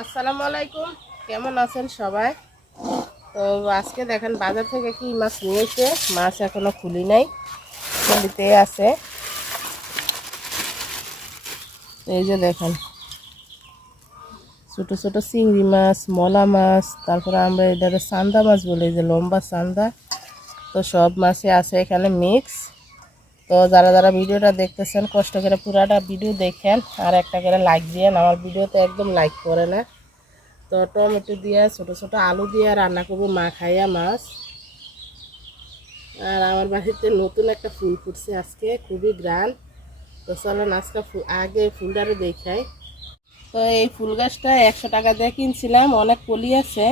আসসালামু আলাইকুম। কেমন আছেন সবাই? তো আজকে দেখেন বাজার থেকে কি মাছ নিয়েছে? মাছ এখনও খুলি নাই, খুলিতে আছে। এই যে দেখেন, ছোট ছোট চিংড়ি মাছ, মলা মাছ, তারপরে আমরা এটাকে সান্দা মাছ বলি যে লম্বা সান্দা। তো সব মাছই আছে এখানে মিক্স তো যারা যারা ভিডিওটা দেখতেছেন, কষ্ট করে পুরাটা ভিডিও দেখেন আর একটা করে লাইক দিয়েন। আমার ভিডিওতে একদম লাইক করে না। তো টমেটো দিয়ে, ছোট ছোট আলু দিয়ে রান্না করব মা খাইয়া মাছ। আর আমার বাড়িতে নতুন একটা ফুল ফুটছে আজকে, খুবই গ্রান। তো চলো আজকে আগে ফুলটারে দেখাই। তো এই ফুল গাছটা একশো টাকা দিয়ে কিনছিলাম, অনেক কলি আছে।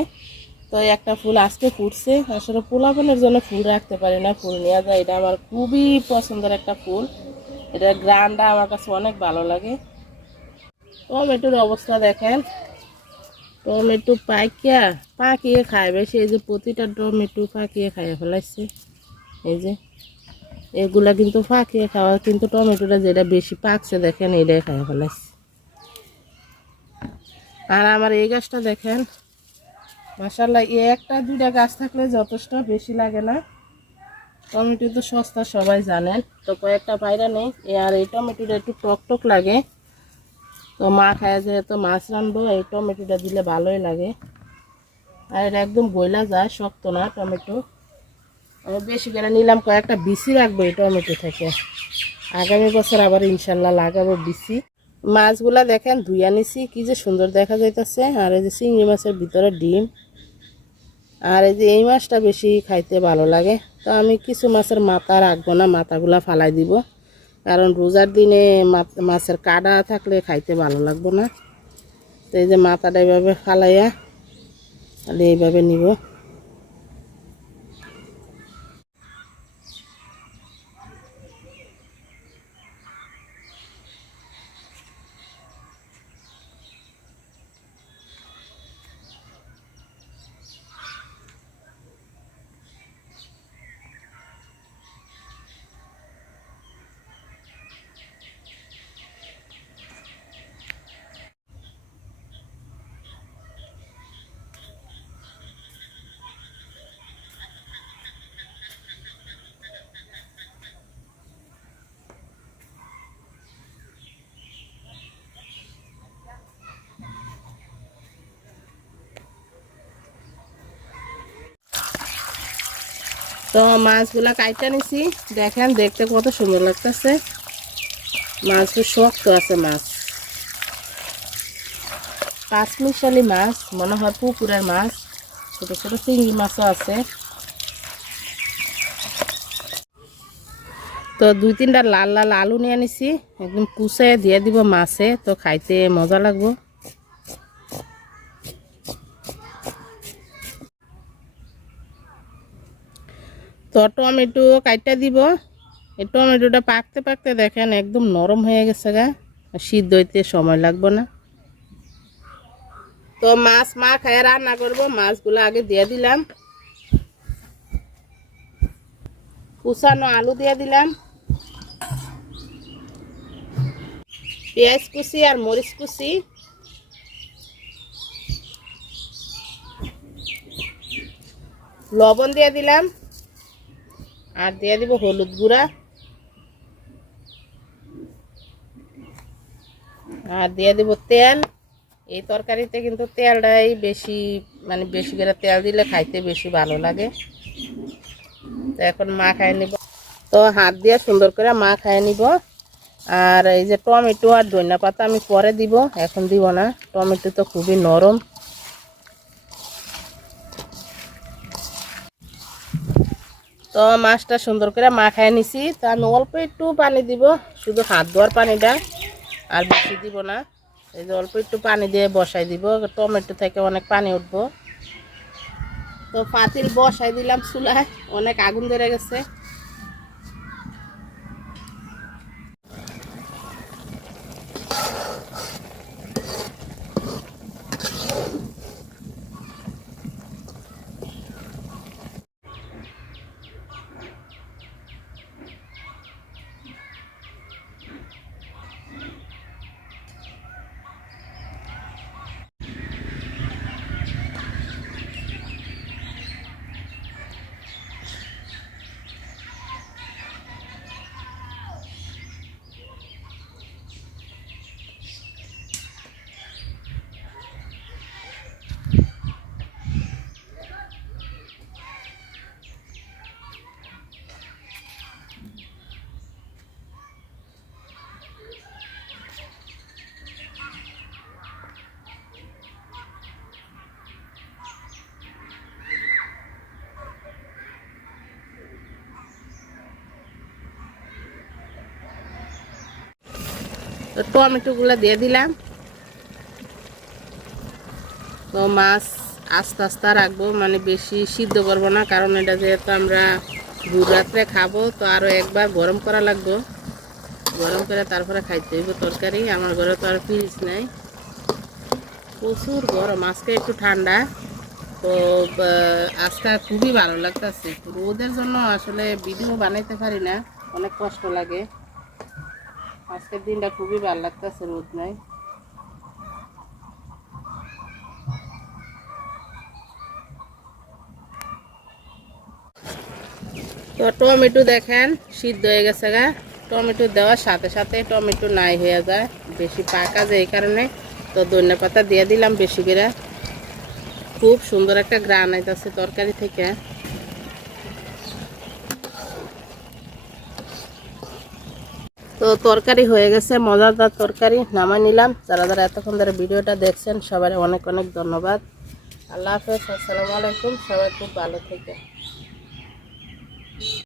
তো একটা ফুল আজকে ফুটছে। আসলে পোলাপনের জন্য ফুল রাখতে পারি না, ফুল নেওয়া যায়। এটা আমার খুবই পছন্দের একটা ফুল। এটা গ্রানটা আমার কাছে অনেক ভালো লাগে। টমেটোর অবস্থা দেখেন। টমেটো পাকিয়া পাকিয়ে খায় বেশি। এই যে প্রতিটা টমেটো পাকিয়ে খাইয়ে ফেলাইছে। এই যে, এগুলা কিন্তু পাকিয়ে খাওয়া, কিন্তু টমেটোটা যেটা বেশি পাকছে, দেখেন এটাই খাইয়ে ফেলাইছে। আর আমার এই গাছটা দেখেন মাসাল্লাহ এ একটা দুইটা গাছ থাকলে যথেষ্ট বেশি লাগে না। টমেটো তো সস্তা, সবাই জানেন তো কয়েকটা পায়রা নেই, এ আর এই টমেটোটা একটু টক টক লাগে। তো মা খায় যেহেতু মাছ রানবো এই টমেটোটা দিলে ভালোই লাগে। আর এটা একদম গইলা যায়, শক্ত না টমেটো। আমি বেশি করে নিলাম, কয়েকটা বিসি রাখব এই টমেটো থেকে। আগামী বছর আবার ইনশাল্লাহ লাগাবো বিসি মাছগুলা দেখেন, ধুইয়া নিছি, কি যে সুন্দর দেখা যাইতেছে। আর এই যে চিংড়ি মাছের ভিতরে ডিম, আর এই যে এই মাছটা বেশি খাইতে ভালো লাগে। তো আমি কিছু মাছের মাথা রাখব না, মাথাগুলা ফালাই দিব। কারণ রোজার দিনে মাছের কাটা থাকলে খাইতে ভালো লাগবো না। তো এই যে মাথাটা এইভাবে ফালাইয়া তাহলে এইভাবে নিব। তো মাছগুলা কাইটা নিছি। দেখেন দেখতে কত সুন্দর লাগতেছে। মাছগুলো শক্ত আছে মাছ। পাঁচমিশালি মাছ, মনে হয় পুকুরের মাছ। ছোট ছোট চিংড়ি মাছও আছে। তো দুই তিনটা লাল লাল আলু নিয়ে নিছি। একদম কুচে দিয়ে দিব মাছে, তো খাইতে মজা লাগবো। তো টমেটো কাইটা দিব। এই টমেটোটা পাকতে পাকতে দেখেন একদম নরম হয়ে গেছে গা। সিদ্ধ হইতে সময় লাগবে না। তো মাছ মা খায়, রান্না করব। মাছগুলো আগে দিয়ে দিলাম। কুচানো আলু দিয়ে দিলাম। পেঁয়াজ কুচি আর মরিচ কুচি। লবণ দিয়ে দিলাম। আর দিয়ে দিব হলুদ গুঁড়া। আর দিয়ে দিব তেল। এই তরকারিতে কিন্তু তেলটাই বেশি মানে বেশি করে তেল দিলে খাইতে বেশি ভালো লাগে। তো এখন মা খাই নিব। তো হাত দিয়ে সুন্দর করে মা খাই নিব। আর এই যে টমেটো আর ধনিয়া পাতা আমি পরে দিব, এখন দিব না। টমেটো তো খুবই নরম। তো মাছটা সুন্দর করে মাখায় নিছি। তো আমি অল্প একটু পানি দিব, শুধু হাত ধোয়ার পানিটা, আর বেশি দিব না। এই যে অল্প একটু পানি দিয়ে বসাই দিব, টমেটো থেকে অনেক পানি উঠবো। তো পাতিল বসাই দিলাম চুলায়, অনেক আগুন ধরে গেছে। তো টমেটোগুলো দিয়ে দিলাম। তো মাছ আস্তে আস্তে রাখব মানে বেশি সিদ্ধ করব না, কারণ এটা যেহেতু আমরা দূর রাত্রে খাব, তো আরও একবার গরম করা লাগবো। গরম করে তারপরে খাইতে হইব তরকারি, আমার ঘরে তো আর ফ্রিজ নাই। প্রচুর গরম, আজকে একটু ঠান্ডা। তো আজকে খুবই ভালো লাগতেছে। রোদের জন্য আসলে ভিডিও বানাইতে পারি না, অনেক কষ্ট লাগে। আজকের দিনটা খুবই ভালো লাগতেছে রোদ নাই তো টমেটো দেখেন সিদ্ধ হয়ে গেছে গা টমেটো দেওয়ার সাথে সাথে টমেটো নাই হয়ে যায় বেশি পাকা যায় এই কারণে তো ধনে পাতা দিয়ে দিলাম বেশি করে খুব সুন্দর একটা গ্রান আইতাছে তরকারি থেকে তো তরকারি হয়ে গেছে, মজাদার তরকারি নামা নিলাম। যারা যারা এতক্ষণ ধরে ভিডিওটা দেখছেন সবাই অনেক অনেক ধন্যবাদ। আল্লাহ হাফেজ, আসসালামু আলাইকুম, সবাই খুব ভালো থেকে